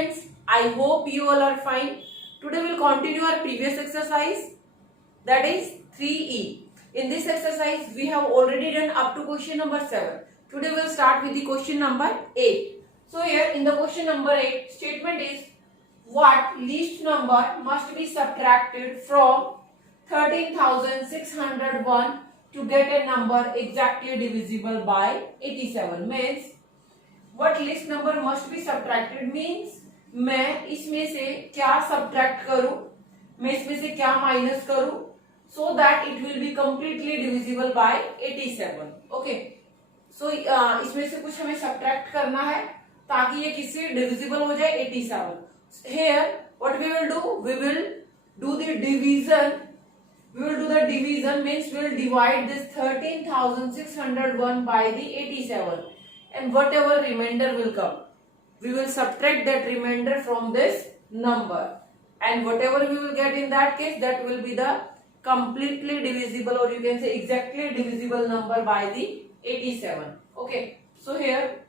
students, I hope you all are fine. Today we will continue our previous exercise, that is 3E. In this exercise we have already done up to question number 7. Today we will start with the question number 8. So here in the question number 8 statement is, what least number must be subtracted from 13,601 to get a number exactly divisible by 87. Means what least number must be subtracted means मैं इसमें से क्या subtract करूं, मैं इसमें से क्या minus करूं, so that it will be completely divisible by 87. Okay, so इसमें से कुछ हमें subtract करना है ताकि ये किससे divisible हो जाए 87. Here what we will do, we will do the division. We will do the division means we will divide this 13,601 by the 87. And whatever remainder will come, we will subtract that remainder from this number, and whatever we will get in that case, that will be the completely divisible, or you can say exactly divisible number by the 87. Okay, so here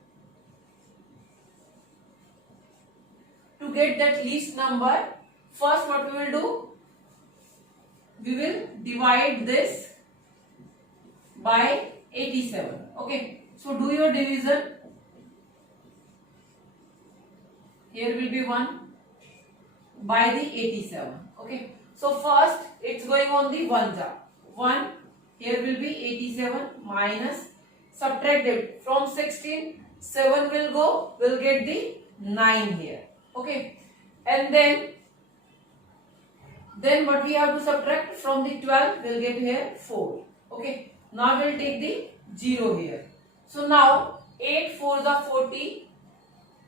to get that least number, first what we will do, we will divide this by 87. Okay, so do your division. Here will be 1 by the 87. Okay, so first it's going on the 1 jar. 1, here will be 87 minus, subtract it from 16, 7 will go, we'll get the 9 here. Okay, and then what we have to subtract from the 12, we'll get here 4. Okay, now we'll take the 0 here. So now 8 4s are 40,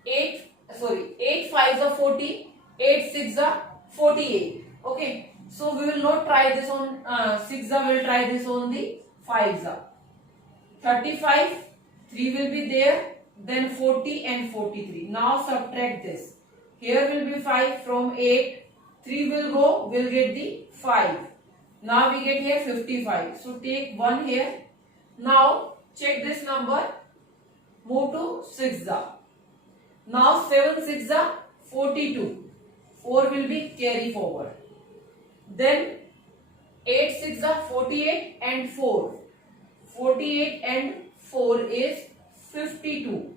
8 5s are 40, 8 6s are 48. Okay, so we will not try this on 6s, we will try this on the 5s. 35, 3 will be there, then 40 and 43. Now subtract this. Here will be 5 from 8, 3 will go, we'll get the 5. Now we get here 55. So take 1 here. Now check this number, move to 6. Now 7 6 42. 4 will be carry forward. Then 8 6 48 and 4. 48 and 4 is 52.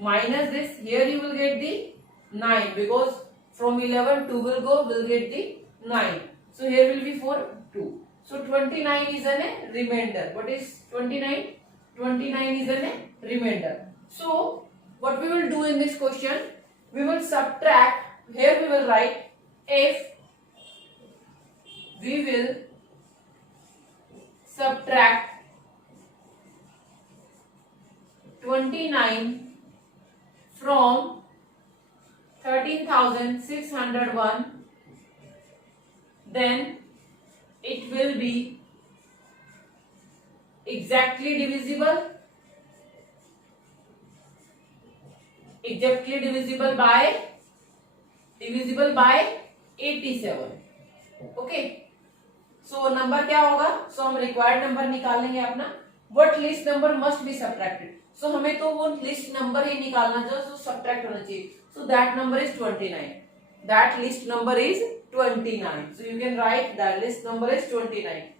Minus this, here you will get the 9, because from 11 2 will go, will get the 9. So here will be 4 2. So 29 is a remainder. What is 29? 29 is a remainder. So what we will do in this question, we will subtract. Here we will write, if we will subtract 29 from 13,601, then it will be exactly divisible by 87. Okay, so number क्या होगा, so हम required number निकाल लेंगे अपना. What least number must be subtracted, so हमें तो वो least number ही निकालना जो subtract होना चाहिए. So that number is 29. That least number is 29. So you can write that least number is 29.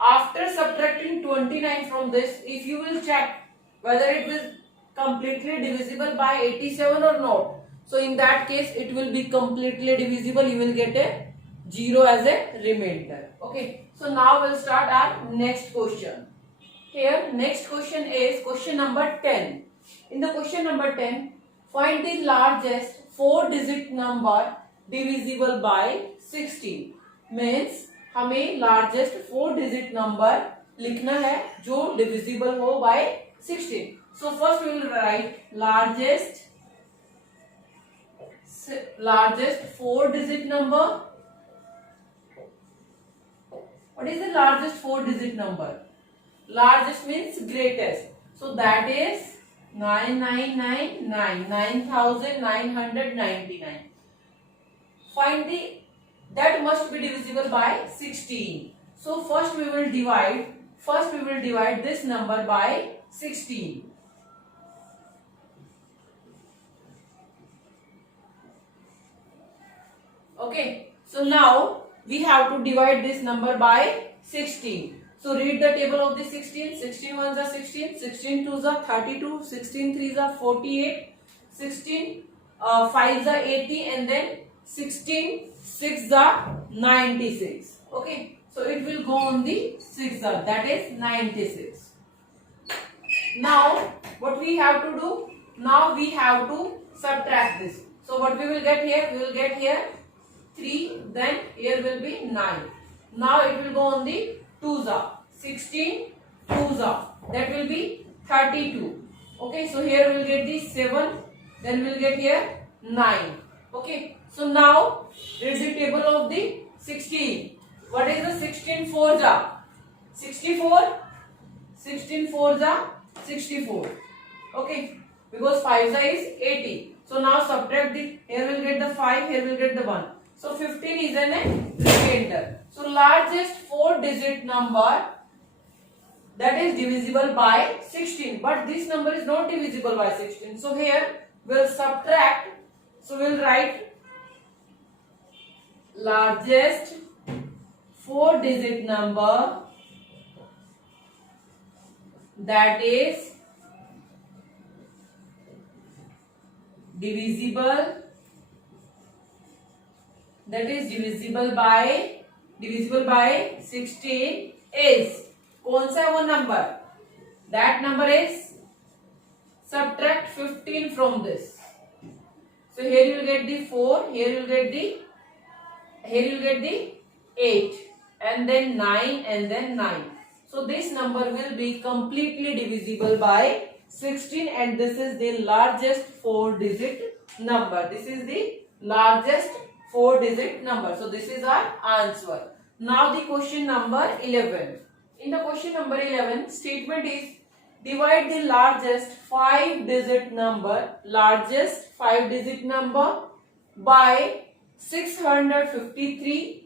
After subtracting 29 from this, if you will check whether it will completely divisible by 87 or not, so in that case it will be completely divisible. You will get a 0 as a remainder. Okay, so now we'll start our next question. Here next question is question number 10. In the question number 10, find the largest 4-digit number divisible by 16. Means हमें largest 4-digit number लिखना है जो divisible हो by 16. So first we will write largest 4-digit number. What is the largest 4-digit number? Largest means greatest. So that is 9999. Find that must be divisible by 16. So first we will divide this number by 16. Okay. So now we have to divide this number by 16. So read the table of the 16. 16 ones are 16, 16 twos are 32, 16 threes are 48, 16 fives are 80, and then 16 sixes are 96. Okay. So it will go on the 6, that is 96. Now what we have to do? Now we have to subtract this. So what we will get here? We will get here 3, then here will be 9. Now it will go on the 2s. 16 2s, that will be 32. Okay, so here we will get the 7, then we will get here 9. Okay, so now read the table of the 16. What is the 16 4s? 64. 16 4s 64. Okay, because 5s is 80. So now subtract the, here will get the 5, here will get the 1. So 15 is an remainder. So largest 4-digit number that is divisible by 16. But this number is not divisible by 16. So here we'll subtract. So we'll write largest 4-digit number that is divisible by 16 is, कौन सा है वो number? That number is, subtract 15 from this. So here you will get the 4, here you will get the 8, and then 9, and then 9. So this number will be completely divisible by 16, and this is the largest 4-digit number. This is the largest 4-digit number. So this is our answer. Now the question number 11. In the question number 11, statement is divide the largest 5-digit number by 653.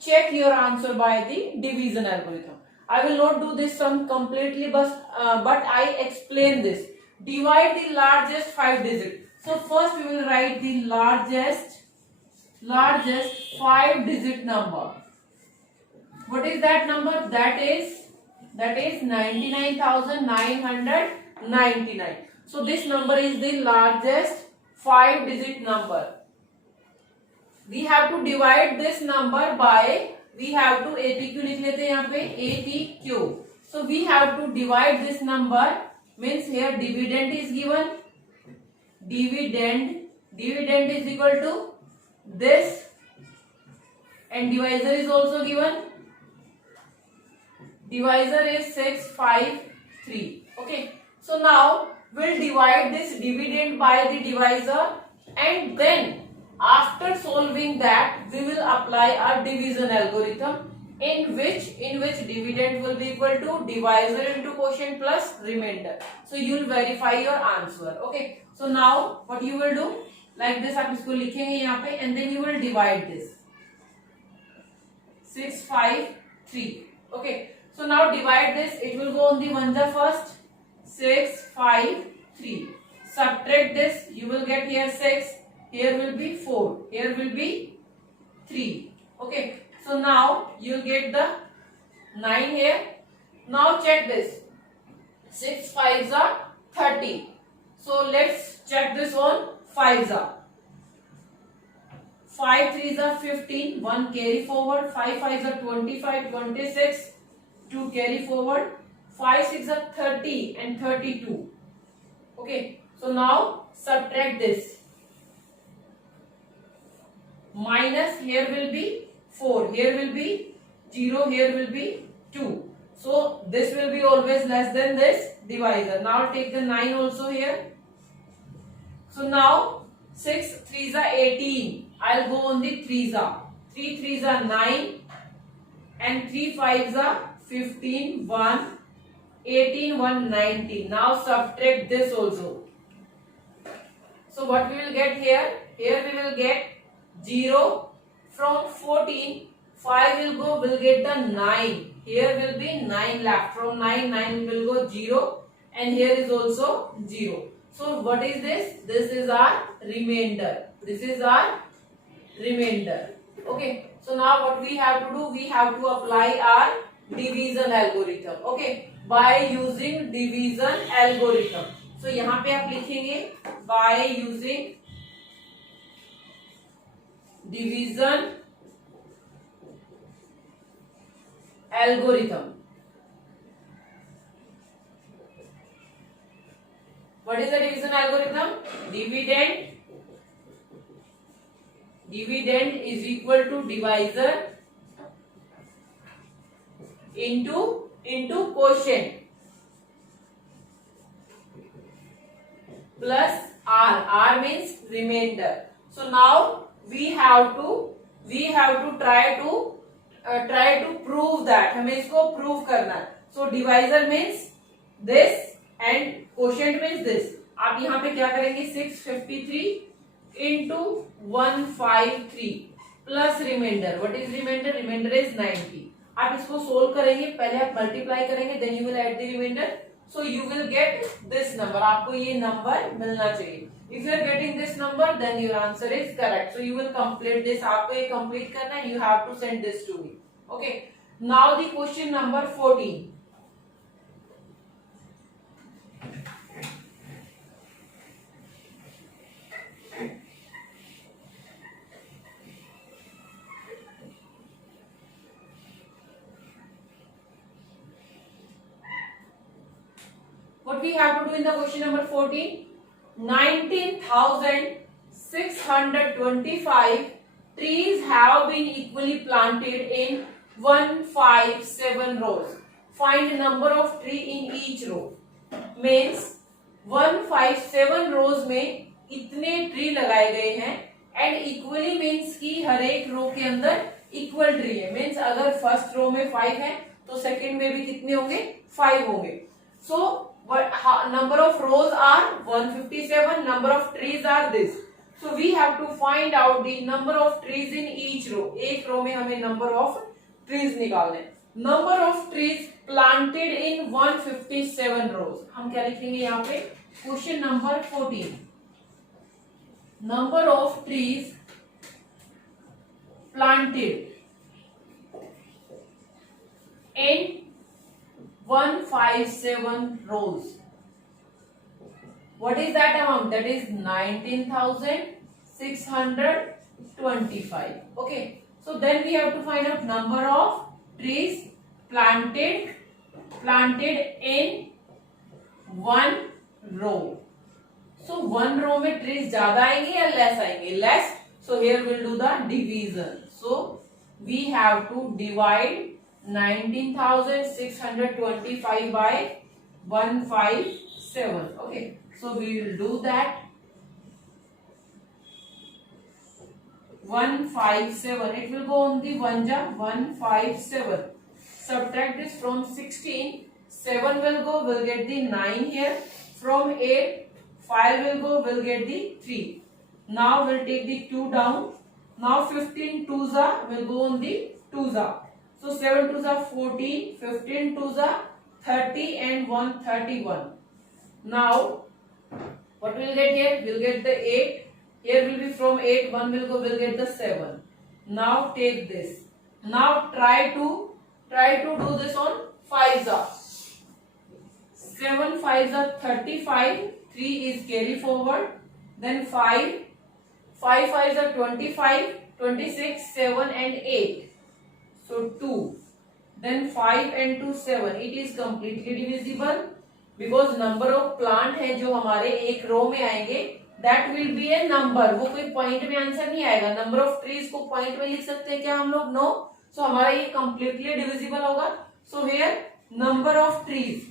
Check your answer by the division algorithm. I will not do this sum completely, but I explain this. Divide the largest 5 digit. So first we will write the largest 5-digit number. What is that number? That is 99,999. So this number is the largest 5-digit number. We have to divide this number by, we have to APQ लिख लेते हैं यहाँ पे APQ. So we have to divide this number, means here dividend is given. Dividend is equal to this, and divisor is also given. Divisor is 653. Okay. So now we'll divide this dividend by the divisor, and then after solving that we will apply our division algorithm, in which dividend will be equal to divisor into quotient plus remainder. So you will verify your answer. Okay. So now what you will do, like this आप इसको लिखेंगे यहाँ पे, and then you will divide this 653. Okay. So now divide this. It will go on the ones first. 653. Subtract this. You will get here 6. Here will be 4. Here will be 3. Okay. So now you will get the 9 here. Now check this. 6 5s are 30. So let's check this on 5s are. 5 3s are 15. 1 carry forward. 5 5s are 25, 26. 2 carry forward. 5 6 are 30 and 32. Okay. So now subtract this. Minus, here will be 4. Here will be 0. Here will be 2. So this will be always less than this divisor. Now take the 9 also here. So now 6 3s are 18. I'll go on the 3s are. 3 3s are 9 and 3 5s are 15, 1, 18, 1, 19. Now subtract this also. So what we will get here? Here we will get 0 from 14. 5 will go, will get the 9. Here will be 9 left. From 9, 9 will go 0. And here is also 0. So what is this? This is our remainder. This is our remainder. Okay, so now what we have to do, we have to apply our division algorithm. Okay, by using division algorithm. So यहाँ पे आप लिखेंगे by using division algorithm. What is the division algorithm? Dividend is equal to divisor into quotient plus r means remainder. So now we have to try to prove that, हमें इसको prove करना है. So divisor means this and quotient means this. आप यहाँ पे क्या करेंगे, 653 into 153 plus remainder. What is remainder? Remainder is 90. आप इसको सोल्व करेंगे, पहले आप मल्टीप्लाई करेंगे, then you will add the reminder, so you will get this number. आपको ये नंबर मिलना चाहिए. If you are getting this number then your answer is correct. So you will complete this. आपको ये कंप्लीट करना है. You have to send this to me. Okay, now the question number 14. What we have to do in the question number 14? 19,625 trees have been equally planted in 157 rows. Find number of tree in each row. Means 157 rows में इतने tree लगाए गए हैं and equally means कि हर एक रो के अंदर equal tree है. मीन्स अगर फर्स्ट रो में 5 है तो सेकेंड में भी कितने होंगे, 5 होंगे. सो number of rows are 157, number of trees are this. So we have to find out the number of trees in each row. एक रो में हमें number of trees निकालने. Number of trees planted in 157 rows. हम क्या लिखेंगे यहाँ पे, question number 14. Number of trees planted in 157 rows. What is that amount? That is 19,625. Okay, so then we have to find out number of trees planted in one row. So one row में trees ज्यादा आएंगे या less आएंगे? Less. So here we'll do the division. So we have to divide 19,625 by 157. Okay, so we will do that. 157. It will go on the 157. Subtract this from 16. 7 will go. We'll get the 9 here. From 8, 5 will go. We'll get the 3. Now we'll take the 2 down. Now 15 twos will go on the 2s. So 7 twos are 14, 15 twos are 30 and 131. Now what we'll get here? We'll get the 8. Here will be from 8, 1 will go, we'll get the 7. Now take this. Now try to do this on 5s. 7 5s are 35. 3 is carry forward. Then 5 5s are 25, 26, 7 and 8. So 2, then 5 and 2 7. It is completely divisible because number of plant है जो हमारे एक रो में आएंगे, that will be a number. वो कोई point में answer नहीं आएगा. नंबर ऑफ ट्रीज को पॉइंट में लिख सकते हैं क्या हम लोग? नो. सो हमारा ये completely divisible होगा. So here number of trees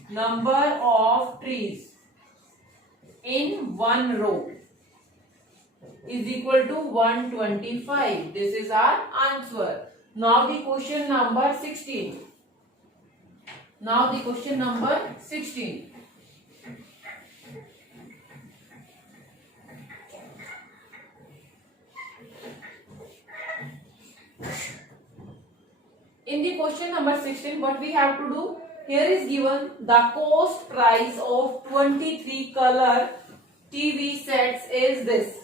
in one row is equal to 125. This is our answer. Now the question number 16. In the question number 16, what we have to do? Here is given the cost price of 23 color TV sets is this.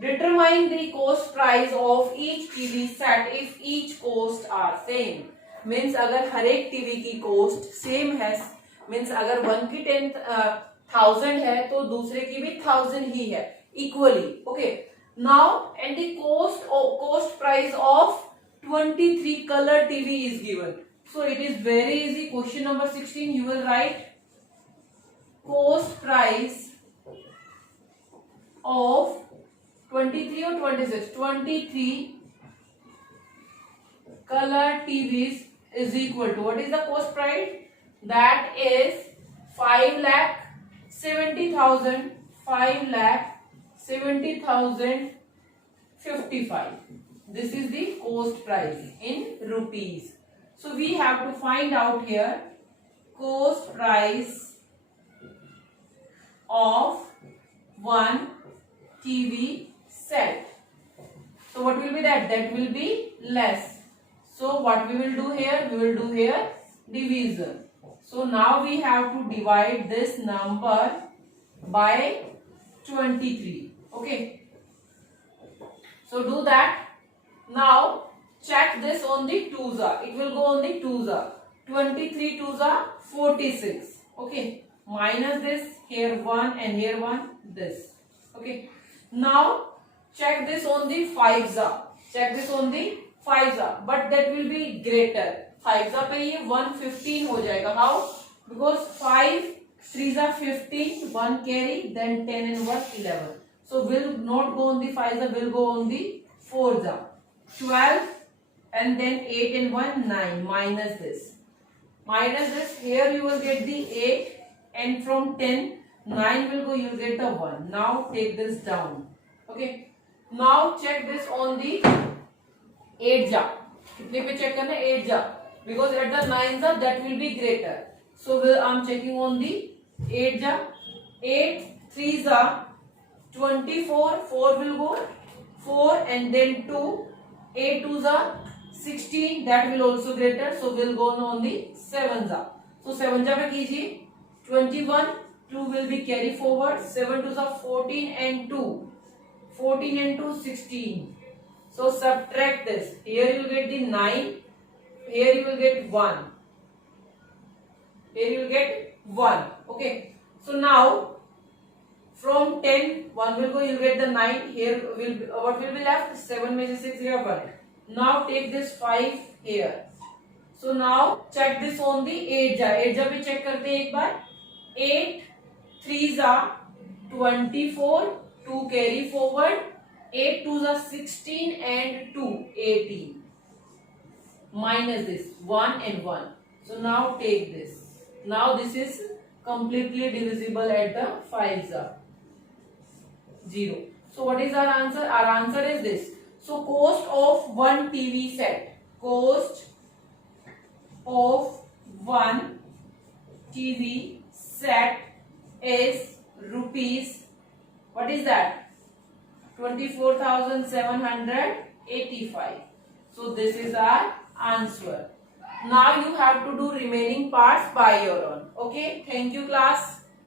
Determine the cost price of each TV set if each cost are same. Means अगर हर एक TV की coast same है, means अगर one की 10,000 है तो दूसरे की भी 1000 ही है, equally. Okay, now and the coast price of 23 color TV is given. So it is very easy. Question number 16, you will write cost price of 23 or 26, 23 color TVs is equal to, what is the cost price? That is 5,70,000, 5,70,055. This is the cost price in rupees. So we have to find out here cost price of one TV set. So what will be that? That will be less. So what we will do here? We will do here division. So now we have to divide this number by 23. Okay. So do that. Now check this on the 2s. It will go on the 2s. 23 2s 46. Okay. Minus this, here 1 and here 1, this. Okay. Now check this on the 5s. Check this on the 5s. But that will be greater. 5s पे ये 115 हो जाएगा. How? Because 5 3s 15, 1 carry, then 10 and 1 11. So will not go on the 5s, will go on the 4s. 12 and then 8 and 1 9, minus this. Minus this, here you will get the 8 and from 10 9 will go, you will get the 1. Now take this down. Okay. Now check this on the 8 jar. कितने पे check करना है? 8 jar. Because at the 9 jar that will be greater. So I am checking on the 8 jar. 8 3s are 24. 4 will go 4 and then 2. 8 2s are 16. That will also greater. So will go on the 7 jar. So 7 jar पे कीजिए 21. 2 will be carry forward. 7 2s are 14 and 2. 14 and 2 16. So subtract this. Here you will get the 9. Here you will get 1. Here you will get 1. Okay. So now from 10 1 will go, you will get the 9. Here will be, what will be left? 7 में से 6 here 1. Now take this 5 here. So now check this on the 8 jar. 8 jar पे check करते हैं एक बार. 8 3s are 24. 2 carry forward. 8 2s are 16 and 2 18. Minus this 1 and 1. So now take this. Now this is completely divisible at the 5s. 0. So what is our answer? Our answer is this. So cost of one TV set. Cost of one TV set is rupees. What is that? 24,785. So this is our answer. Now you have to do remaining parts by your own. Okay. Thank you class.